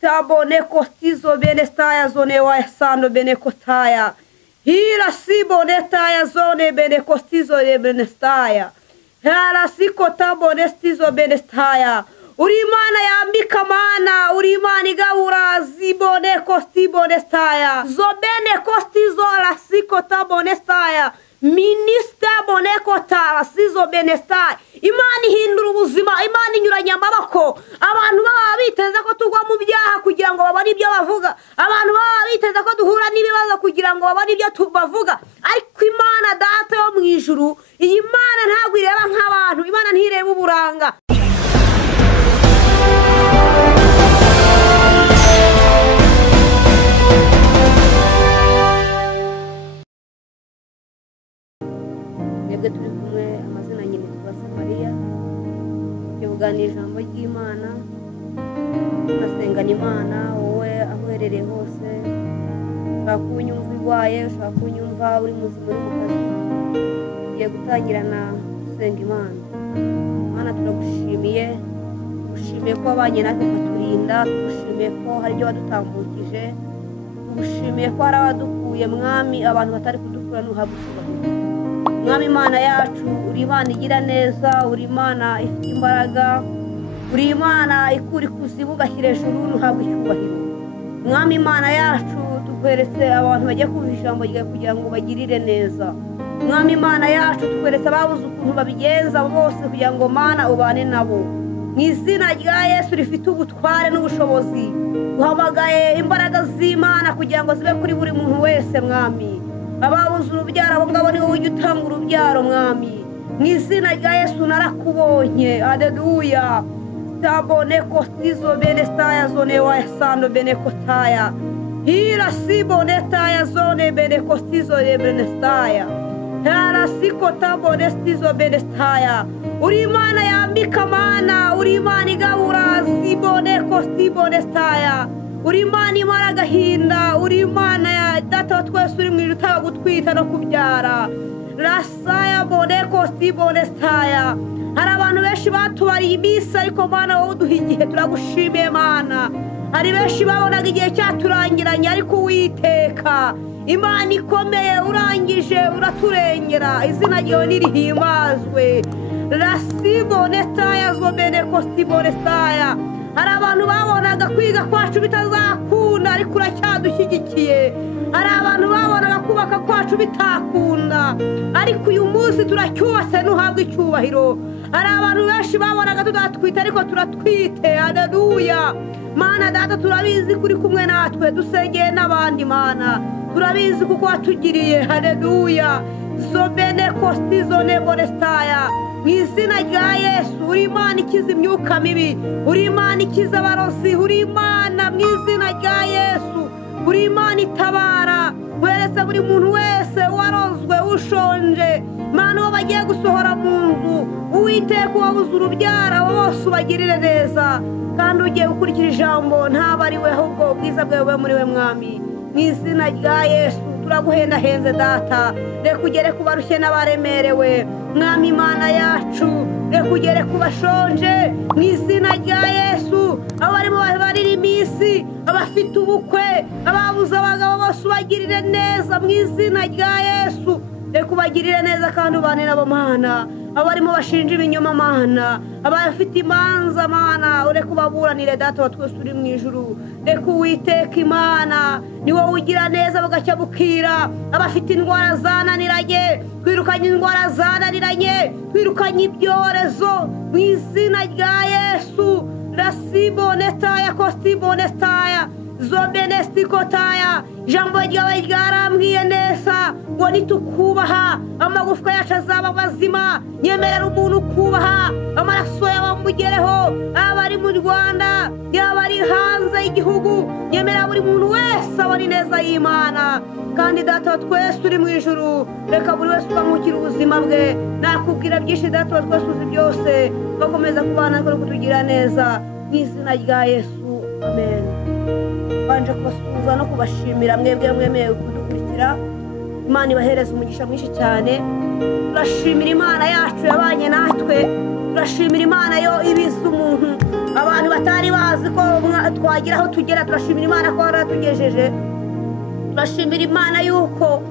tabone kostizo benestaya zone wa sando benekotaya hira sibonetaya zone benekostizo benestaya hara siko tabone stizo benestaya uri Imana yambika mana uri Imana igabura zibone kosti bonestaya zobene kostizo la siko tabonestaya Minista boneko tara sizo benestaya Imana ihindura ubuzima Imana inyuranya amaboko abantu baba biteza ko tugwa mu byaha kugira ngo babone ibyo bavuga abantu baba biteza ko duhura n'ibibazo kugira ngo babone ibyo tubavuga ariko Imana data yo mu ijuru iyi Imana ntabwo ireba nk'abantu Imana ntireba uburanga Nibwo turi kumwe amazina nyine twase Maria yogana ijambo ry'Imana nasengana Imana wowe aherereye hose ushaka kunyumva irwaye ushaka kunyumva uri muzima uri mu kazi ugiye gutangirana gusenga Imana turagushimiye tugushimiye ko wabanye natwe ukaturinda tugushimiye ko hari ibyo wadutambukije tugushimiye ko hari abadukuye mwami abantu batari kudukura n'uhabwa icyubahiro Mwami Imana yacu uri Imana igira neza uri Imana ifite imbaraga uri Imana ikuri kuzimu ugashyira hejuru n'uhabwa icyubahiro Mwami Imana yacu tukweretse abantu bagiye kumva ijambo ryawe kugira ngo bagirire neza Mwami Imana yacu tukweretse ababuze ukuntu babigenza bose kugira ngo Mana ubane nabo mu izina rya Yesu rifite ubutware n'ubushobozi duhamagaye imbaraga z'Imana kugira ngo zibe kuri buri muntu wese mwami ababuze urubyaro abo ngabo ni wowe ujya utanga urubyaro mwami mu izina rya Yesu narakubonye haleluya tabone kostizo benestaya zone wa sando benekotaya hira sibonetaya zone benekostizo benestaya hara siko tabone stizo benestaya uri Imana yambika mana uri Imana igabura zibone kosti bonestaya uri Imana imara agahinda uri Imana ya data twese uri mu ijuru gutwita no kubyara rasaya boneko sibonestaya hari abantu benshi batubariye ibisa ariko Mana wowe uduha igihe turagushimiye Mana hari benshi babonaga igihe cyaturangiranye ariko Uwiteka Imana ikomeye urangije uraturengera izina ryawe nirihimbazwe rasibonestaya zobeneko sibonestaya hari abantu babonaga kwiga kwacu bitazakunda ariko uracyadushyigikiye hari abantu babonaga kubaka kwacu bitakunda ariko uyu munsi turacyubatse n'uhabwa icyubahiro hari abantu benshi babonaga tudatwite ariko turatwite haleluya Mana data turabizi kuri kumwe natwe dusengeye n'abandi Mana turabizi kuko watugiriye haleluya zobene kostizo neborestaya mu izina rya Yesu uri Imana ikiza imyuka mibi uri Imana ikiza abarozi uri Imana mu izina rya Yesu uri Imana itabara weretse buri muntu wese warozwe ushonje Mana uwo bagiye gusohora mu nzu Uwiteka wabuze urubyaro bose ubagirire neza kandi ugiye gukurikira ijambo ntaba ari we ahubwo ubwiza bwawe muri we mwami mu izina rya Yesu turaguhendahenze data reka ugere ku barushye n'abaremerewe mwami Imana yacu reka ugere ku bashonje mu izina rya Yesu abarimo barira iminsi abafite ubukwe ababuze abagabo bose ubagirire neza mu izina rya Yesu reka ubagirire neza kandi ubane nabo Mana abarimo bashinja ibinyoma Mana abafite imanza Mana ureka ubaburanire data wa twese uri mu ijuru reka Uwiteka Imana ni wowe ugira neza bugacya bukira abafite indwara zananiranye twirukanye indwara zananiranye twirukanye ibyorezo mu izina rya Yesu rasibonestaya kostibonestaya zobenestikotaya jambo ryawe ryarambwiye neza ngo nitukubaha amagufwa yacu azaba mazima nyemerera umuntu kubaha amaraso yawe amugereho aba ari mu Rwanda yaba ari hanze y'igihugu nyemerera buri muntu wese abona ineza y'Imana kandi data wa twese uri mu ijuru reka buri wese ukamukira ubuzima bwe nakubwira byinshi data wa twese uzi byose bakomeza kubana no kutugira neza mu izina rya Yesu amen banje kubasuhuza no kubashimira mwebwe mwemeye kudukurikira Imana ibahereza umugisha mwinshi cyane turashimira Imana yacu yabanye natwe turashimira Imana yo ibiza umuntu abantu batari bazi ko twagira aho tugera turashimira Imana ko yaratugejeje turashimira Imana yuko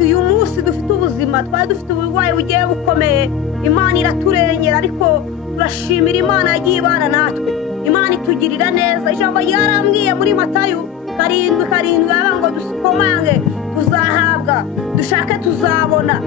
uyu munsi dufite ubuzima twari dufite uburwayi bugiye bukomeye Imana iraturengera ariko turashimira Imana yagiye ibana natwe Imana itugirira neza ijambo ryarambwiye muri Matayo 7:7 ngo dukomange tuzahabwa dushake tuzabona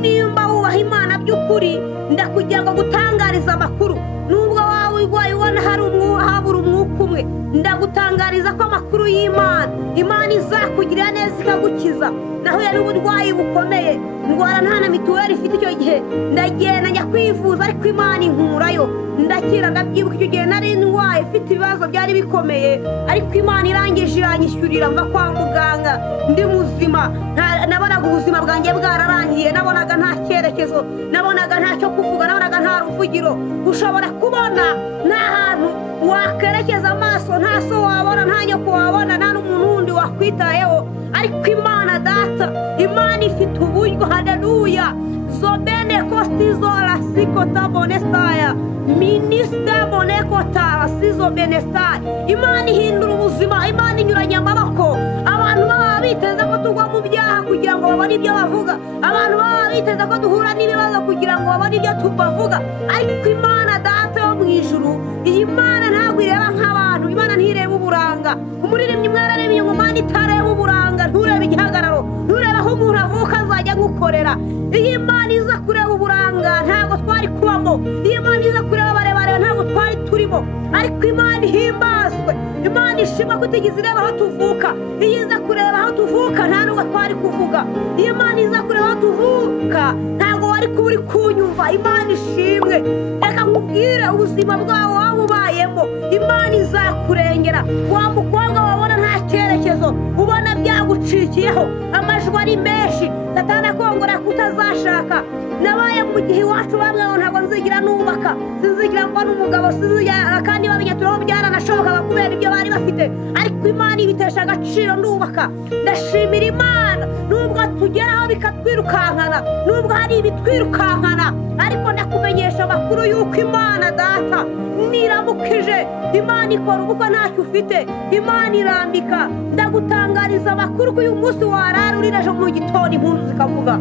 nimba wubaha Imana by'ukuri ndakugira ngo gutangariza amakuru nubwo waba urwaye ubona habura umwuka umwe ndagutangariza ko amakuru y'Imana Imana izakugirira neza ikagukiza nahuye n'uburwayi bukomeye ndwara nta na mituweli ifite icyo gihe ndagenda njya kwivuza ariko Imana inkurayo ndakira ndabyibuka icyo gihe nari ndwaye mfite ibibazo byari bikomeye ariko Imana irangije iranyishyurira mva kwa muganga ndi muzima nabonaga ubuzima bwanjye bwararangiye nabonaga nta cyerekezo nabonaga ntacyo kuvuga nabonaga nta ruvugiro ushobora kubona nta hantu wakerekeza amaso nta so wabona nta nyoko wabona nta n'umuntu wundi wakwitayeho ariko Imana data Imana ifite uburyo haleluya zobene kostizola sikota bonestaya minister bonekota sizo benestar Imana ihindura ubuzima Imana inyuranye amaboko abantu baba biteze ko tugwa mu byaha kugira ngo babone ibyo bavuga abantu baba biteze ko duhura n'ibibazo kugira ngo babone ibyo tubavuga ariko Imana data yo mu ijuru iyi Imana ntabwo ireba nk'abantu Imana ntireba uburanga umuririmbyi mwararebye ngo Imana itareba uburanga nturebe igihagararo nturebe aho umuntu avuka azajya gukorera iyi Imana iza kureba uburanga ntabwo twari kubamo iyi Imana iza kureba barebare ntabwo twari turimo ariko Imana ihimbazwe Imana ishima ko itigeze ireba aho tuvuka iyo iza kureba aho tuvuka nta nubwo twari kuvuga iyo Imana iza kureba aho tuvuka ntabwo wari kuba uri kunyumva Imana ishimwe reka nkubwire ubuzima bwawe waba ubayemo Imana izakurengera wa mukobwa wabona nta cyerekezo ubona byagucikiyeho amajwi ari menshi Satani akongora kutazashaka nabaye mu gihe iwacu bamwe ntabwo nzigira nubaka sinzigira mbona umugabo sinzigira kandi babinyaturaho byaranashobokaga kubera ibyo bari bafite ariko Imana ibitesha agaciro ndubaka ndashimira Imana nubwo tugeraho bikatwirukankana nubwo hari ibitwirukankana ariko ndakumenyesha amakuru y'uko Imana data niramukije Imana ikora ubukwe ntacyo ufite Imana irambika ndagutangariza amakuru ko uyu munsi wararurira ejo mu gitondo impundu zikavuga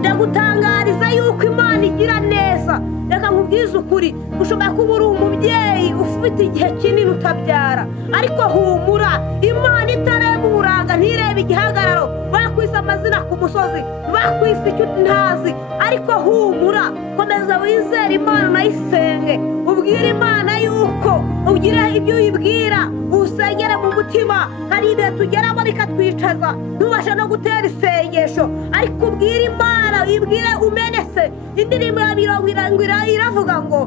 ndagutangariza yuko Imana igira neza reka nkubwize ukuri ushobora kuba uri umubyeyi ufite igihe kinini utabyara ariko humura Imana itareba uburanga ntireba igihagararo bakwise amazina ku musozi bakwise icyo ntazi ariko humura komeza wizere Imana nayisenge ubwire Imana yuko ugira ibyo uyibwira usengere mu mutima hari ibihe tugeramo bikatwicaza ntubasha no gutera isengesho ariko ubwire Imana uyibwire umenese indirimbo ya 70 iravuga ngo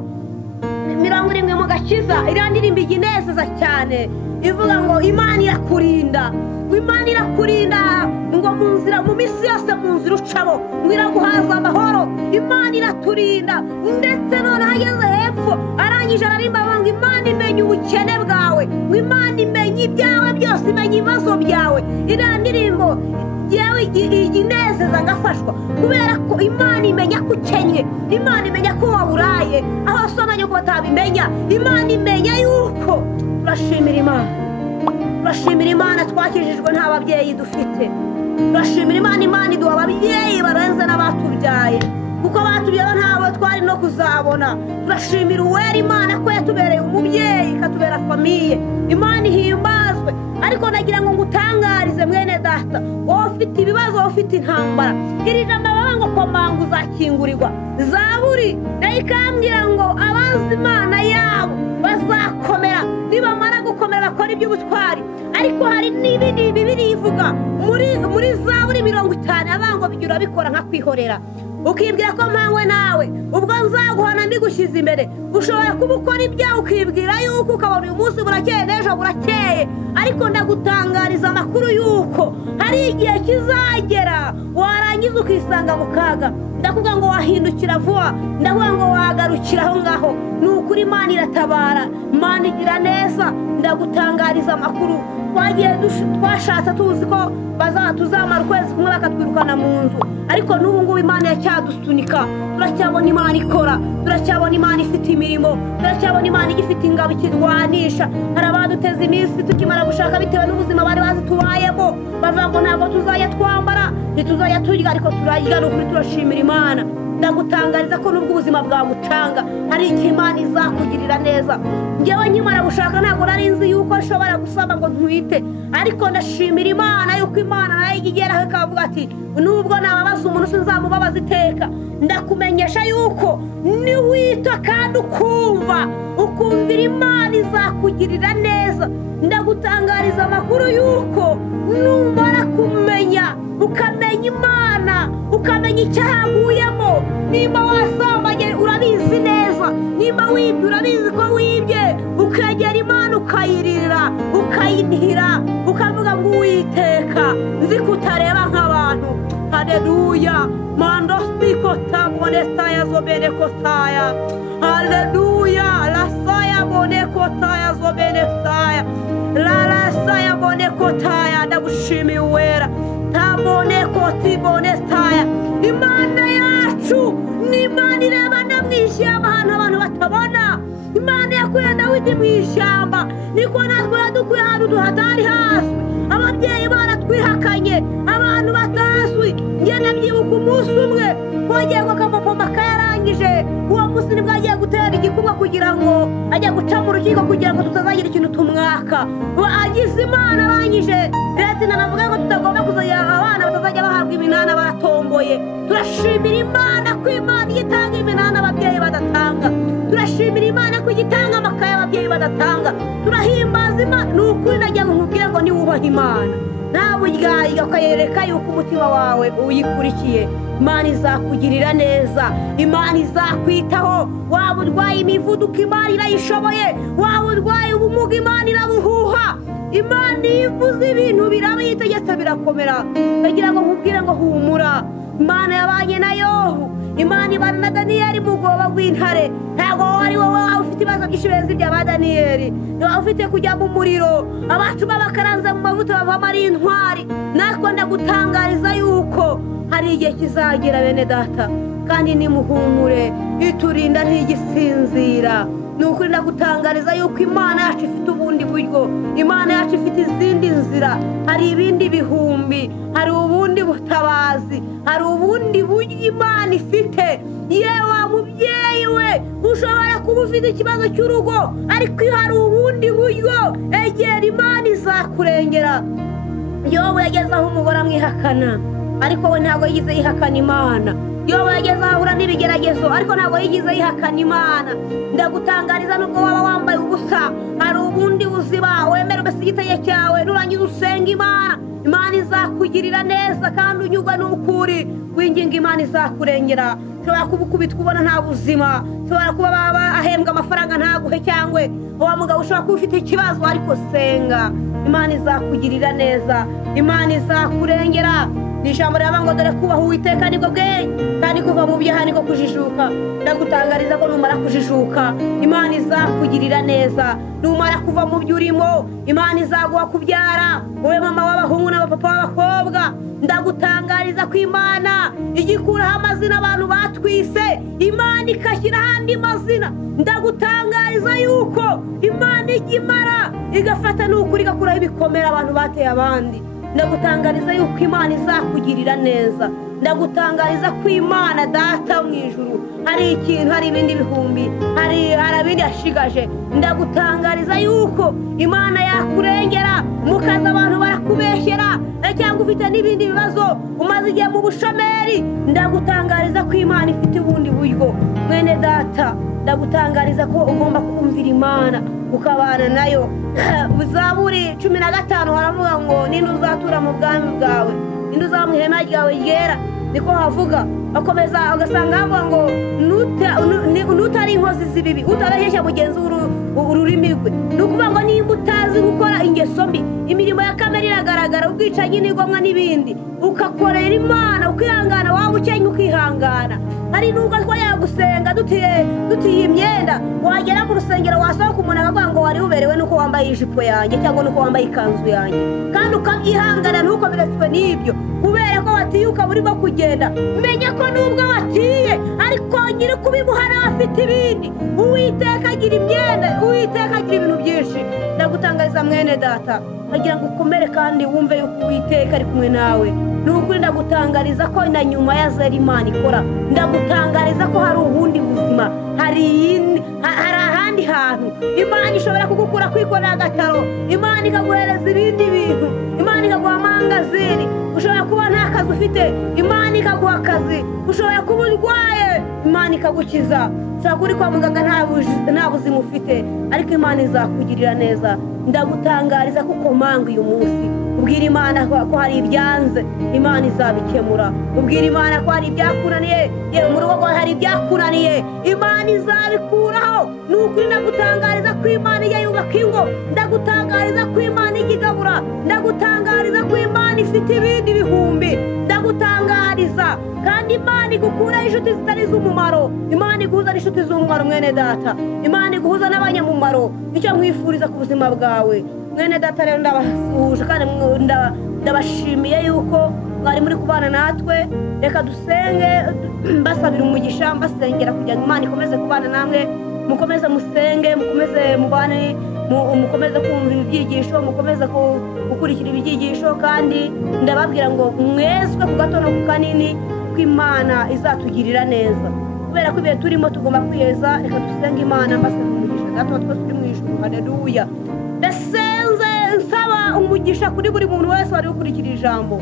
70 mu gakiza irandirimba iginezeza cyane ivuga ngo Imana irakurinda Imana irakurinda ngo mu nzira mu misi yose mu nzira ucamo ngo iraguhaza amahoro Imana iraturinda ndetse none hageze hepfo arangije ararimba ngo Imana imenye ubukene bwawe ngo Imana imenye ibyawe byose imenye ibibazo byawe irandirimbo yewe iginezeza ngafashwa kubera ko Imana imenya ko ukenye Imana imenya ko waburaye aho asomanye ko batabimenya Imana imenya yuko turashimira Imana twakijijwe nta babyeyi dufite turashimira Imana iduha ababyeyi barenze n'abatubyaye kuko batubyaye ntabo twari no kuzabona turashimira uwera Imana ko yatubereye umubyeyi ikatubera famiye Imana ihimbazwe ariko nagira ngo ngutangarize mwene data wowe ufite ibibazo wowe ufite intambara iri jambo ngo komanga uzakingurirwa Zaburi nayo ikambwira ngo abazi Imana yabo bazakomera nibamara gukomera bakora iby'ubutwari ariko hari n'ibindi Bibiliya ivuga muri Zaburi 50 abango bigira bikora nka kwihorera ukibwira ko mpangwe nawe ubwo nzaguhana mbigushyize imbere ushobora kuba ukora ibyawe ukibwira yuko ukabona uyu munsi burakeye n'ejo burakeye ariko ndagutangariza amakuru y'uko hari igihe kizagera warangiza ukisanga mu kaga. Ndakuvuga ngo wahindukira vuba, ndavuga ngo wagarukira aho ngaho. Ni ukuri Imana iratabara, Imana igira neza. Ndagutangariza amakuru twagiye twashatse tuzi ko tuzamara ukwezi kumwe bakatwirukana mu nzu, ariko n'ubu ngubu Imana iracyadusunika. Turacyabona Imana ikora, turacyabona Imana ifite imirimo, turacyabona Imana igifite ingabo ikirwanisha. Hari abaduteze iminsi tukimara gushaka bitewe n'ubuzima bari bazi tubayemo, bavuga ngo ntabwo tuzajya twambara, ntituzajya turya, ariko turarya. Ni ukuri turashimira Imana. Ndagutangariza ko nubwo ubuzima bwagucanga hari igihe Imana izakugirira neza. Njyewe nkimara gushaka ntabwo nari nzi yuko nshobora gusaba ngo ntwite, ariko ndashimira Imana yuko Imana nayo igeraho ikavuga ati nubwo nababaza umuntu sinzamubabaza iteka. Ndakumenyesha yuko niwita kandi ukumvira Imana izakugirira neza. Ndagutangariza amakuru yuko numara kumenya ukamenya Imana, ukamenya icyaha aguyemo. Nimba wasambanye urabizi neza, nimba wibye urabizi ko wibye, ukegera Imana ukayirira, ukayinihira, ukavuga ngo Uwiteka nzi kutareba nk'abantu. Haleluya. Mando spikota monestaya zobene kotaya. Haleluya. La saya bone kotaya zobene saya. La saya bone kotaya. Ndagushimiye wera. Tabone koti bone saya. Imana yacu ni Imana ireba ndamwishyamba ahantu abantu batabona. Imana yakuye Dawidi mu ishyamba, niko natwe yadukuye ahantu duhatari hasi. Ababyeyi baratwihakanye, abantu batazwi. Njye nabyibuka umunsi umwe twagiye kwa Papa kayarangije. Uwo munsi nibwo agiye gutera igikumwe kugira ngo ajya guca mu rukiko kugira ngo tutazagira ikintu tumwaka. Agize Imana arangije leta nanavuga ngo tutagomba kuzajya abana batazajya bahabwa iminana baratomboye. Turashimira Imana ko Imana igitanga iminana ababyeyi badatanga. Turashimira Imana ko igitanga amakaye ababyeyi badatanga. Turahimbaza Imana. Ni ukuri nagira ngo nkubwire ngo niwubaha Imana ntabwo uryarya ukayereka yuko umutima wawe uyikurikiye, Imana izakugirira neza, Imana izakwitaho. Waba urwaye imivuduko Imana irayishoboye, waba urwaye ubumuga Imana irabuhuha. Imana ivuze ibintu biraba yitegetse birakomera. Ndagira ngo nkubwire ngo humura. Imana yabanye na Yobu, Imana ibana na Daniyeli mu bwoba bw'intare. Ntabwo wari wowe ufite ibibazo by'ishibezi by'aba Daniyeli, niba ufite kujya mu muriro, abacu bakaranza mu mavuta bavamo ari intwari. Natwe ndagutangariza yuko hari igihe kizagera bene data, kandi nimuhumure, iturinda ntigisinzira. Ni ukuri ndagutangariza yuko Imana yacu ifite ubundi buryo, Imana yacu ifite izindi nzira. Hari ibindi bihumbi, hari ubundi butabazi, hari ubundi buryo Imana ifite. Yewe mubyeyi we ushobora kuba ufite ikibazo cy'urugo, ariko hari ubundi buryo. Egera Imana izakurengera. Yobu yageze aho umugore amwihakana, ariko we ntabwo yigize yihakana Imana. Yobu yageze ahura n'ibigeragezo, ariko ntabwo yigize yihakana Imana. Ndagutangariza nubwo waba wambaye ubusa, hari ubundi buzima. Wemera ubese igitege cyawe, nurangiza usenga Imana, Imana izakugirira neza kandi unyurwa n'ukuri. Winginga Imana izakurengera. Ushobora kuba ukubitwa ubona nta buzima, ushobora kuba ahembwa amafaranga ntaguhe, cyangwa wa mugabo ushobora kuba ufite ikibazo, ariko senga, Imana izakugirira neza, Imana izakurengera. Ni ijambo ryavuga ngo dore kubaha Uwiteka nibwo bwenge, kandi kuva mu byaha niko kujijuka. Ndagutangariza ko numara kujijuka Imana izakugirira neza. Numara kuva mu byo urimo Imana izaguha kubyara, wowe mama w'abahungu n'abapapa w'abakobwa. Ndagutangariza ko Imana igikuraho amazina abantu batwise, Imana ikashyiraho andi mazina. Ndagutangariza yuko Imana igimara igafata n'ukuri igakuraho ibikomere abantu bateye abandi. Ndagutangariza yuko Imana izakugirira neza. Ndagutangariza ko Imana data mu ijuru hari ikintu, hari ibindi bihumbi, hari ibindi yashigaje. Ndagutangariza yuko Imana yakurengera mu kazi abantu barakubeshyera, cyangwa ufite n'ibindi bibazo umaze igihe mu bushomeri. Ndagutangariza ko Imana ifite ubundi buryo. Mwene data, ndagutangariza ko ugomba kumvira Imana ukabana nayo. Zaburi 15 haravuga ngo ninde uzatura mu bwami bwawe, ninde uzaba mu ihema ryawe ryera. Niko havuga. Akomeza agasanga havuga ngo nutari inkozi z'ibibi, utaraheshya mugenzi ururimi rwe. Ni ukuvuga ngo nimba utazi gukora ingeso mbi, imirimo ya kamere iragaragara, ubwicanyi n'igomwa n'ibindi, ugakorera Imana ukihangana, waba ukennye ukihangana. Hari nubwo twajya gusenga dutiye imyenda, wagera mu rusengero wasohoka umuntu akavuga ngo wari uberewe nuko wambaye ijipo yanjye cyangwa nuko wambaye ikanzu yanjye, kandi ukabyihangana ntukomeretswe n'ibyo kubera ko watiye ukaba urimo kugenda. Menya ko nubwo watiye ariko nyiri kubimuhana afite ibindi. Uwiteka agira imyenda, Uwiteka agira ibintu byinshi. Ndagutangariza mwene data, agira ngo ukomere kandi wumve yuko Uwiteka ari kumwe nawe. Nukuri ndagutangariza ko na nyuma ya zera Imana ikora. Ndagutangariza ko hari ubundi buzima, hari ahandi hantu. Imana ishobora kugukura kwikorera agataro, Imana ikaguhereza ibindi bintu, Imana ikaguha amangazini. Ushobora kuba nta kazi ufite, Imana ikaguha akazi. Ushobora kuba urwaye, Imana ikagukiza. Ushobora kuba uri kwa muganga nta buzima ufite, ariko Imana izakugirira neza. Ndagutangariza ko ukomanga uyu munsi. Ubwira Imana ko hari ibyanze, Imana izabikemura. Ubwira Imana ko hari ibyakunaniye, yewe mu rugo rwawe hari ibyakunaniye, Imana izabikuraho. Ni ukuri ndagutangariza ko Imana ijya yubaka ingo, ndagutangariza ko Imana ijya igabura, ndagutangariza ko Imana ifite ibindi bihumbi, ndagutangariza kandi Imana igukuraho inshuti zitari iz'umumaro, Imana iguhuza n'inshuti z'umumaro mwene data, Imana iguhuza n'abanyamumaro. Icyo nkwifuriza ku buzima bwawe mwene data rero ndabasuhuje kandi ndabashimiye yuko mwari muri kubana natwe. Reka dusenge mbasabira umugisha, mbasengera kugira ngo Imana ikomeze kubana namwe. Mukomeze musenge, mukomeze mubane, mukomeze kumva ibyigisho, mukomeze gukurikira ibyigisho, kandi ndababwira ngo mwezwe ku gato no ku kanini ko Imana izatugirira neza. Kubera ko ibihe turimo tugomba kwiheza, reka dusenge Imana mbasabira umugisha. Data twese turi mu ijuru, haleluya. Ndasenze nsaba umugisha kuri buri muntu wese wari gukurikira ijambo.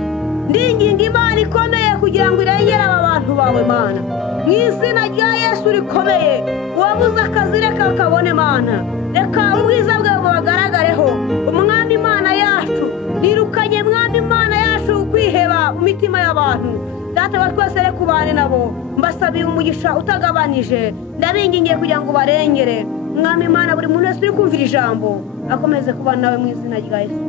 Ndinginga Imana ikomeye kugira ngo irengere aba bantu bawe Mana, mu izina rya Yesu rikomeye. Uwabuze akazi reka akabone Mana, reka ubwiza bwawe bubagaragareho. Umwami Imana yacu, nirukanye Mwami Imana yacu kwiheba mu mitima y'abantu. Data wa twese reka ubane nabo, mbasabiye umugisha utagabanije. Ndabingingiye kugira ngo barengere Mwami Imana, buri muntu wese uri kumvira ijambo akomeze kubana nawe mu izina rya Yesu.